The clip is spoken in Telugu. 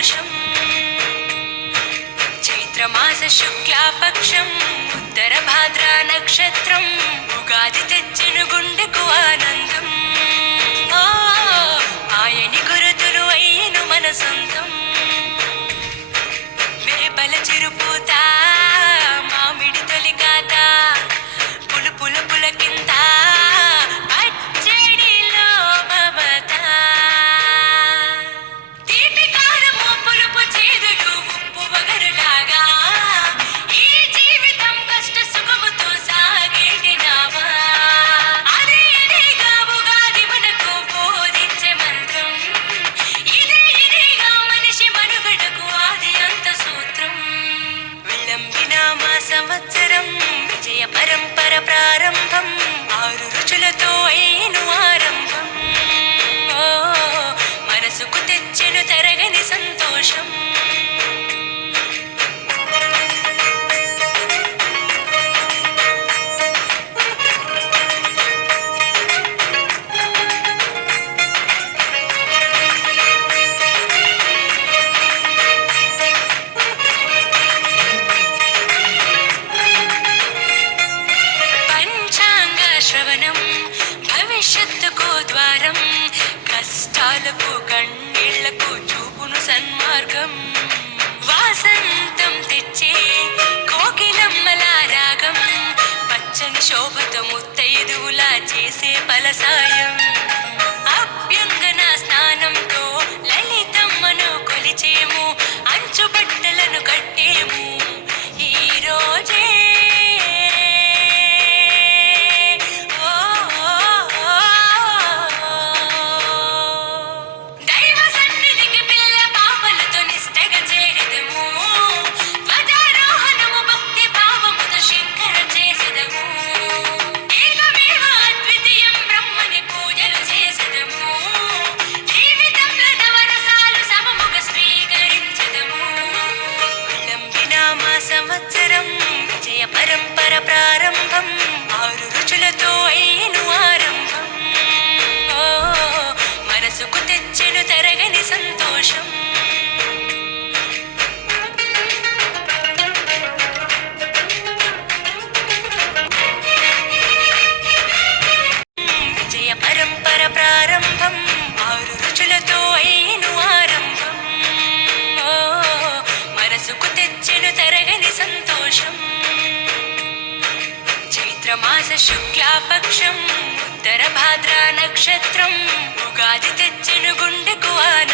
సంతోషం. చైత్రమాస శుక్లాపక్షం ఉత్తర భాద్ర నక్షత్రం ఉగాది తెచ్చెను గుండెకు ఆనందం. ఆయని గురుతులు అయ్యను మన సొంతం. వేపల చిరుపూత మామిడి తొలికాత పులుపుల పులకింత పచ్చడిలో మమత. తీపి కారము పులుపు చేదులు ఉప్పు వగరులాగా ఈ జీవితం కష్ట సుఖముతో సాగేటి నావా. అదే ఇదేగా ఉగాది మనకు బోధించే మంత్రం. ఇదేగా మనిషి మనుగడకు ఆది అంత సూత్రం. విళంబిన మా సంవత్సరం విజయ పరంపర ప్రారంభం. 6 రుచులతో అయ్యను ఆరంభం. మనసుకు తెచ్చెను తరగని సంతోషం. పంచాంగ శ్రవణం భవిష్యత్తుకు ద్వారం. కష్టాలకు కన్నీళ్లకు చూపును సన్మార్గం. వాసంతం తెచ్చే కోకిలమ్మల రాగం. పచ్చని శోభత ముత్తైదువులా చేసే ఫలసాయం. అభ్యంగన స్నానంతో లలితమ్మను కొలిచేము. అంచు బట్టలను కట్టేము ఈ రోజే. దైవ సన్నిధికి పిల్ల పాపలతో నిష్టగా చేరెదము. ధ్వజారోహణము భక్తి భావముతో శంకర చేసెదము. ఏకమేవ అద్వితీయం బ్రహ్మని పూజలు చేసెదము. జీవితంలో నవరసాలు సమముగా స్వీకరించెదము. విళంబిన మా సంవత్సరం విజయ పరంపర ప్రారంభం. 6 రుచులతో అయ్యను ఆరంభం. మనసుకు తెచ్చెను తరగని సంతోషం. విజయ పరంపర ప్రారంభం. 6 రుచులతో అయ్యను ఆరంభం. మనసుకు తెచ్చెను తరగని సంతోషం. చైత్రమాస శుక్లాపక్షం ఉత్తర భాద్ర నక్షత్రం ఉగాది తెచ్చెను గుండెకు ఆనందం.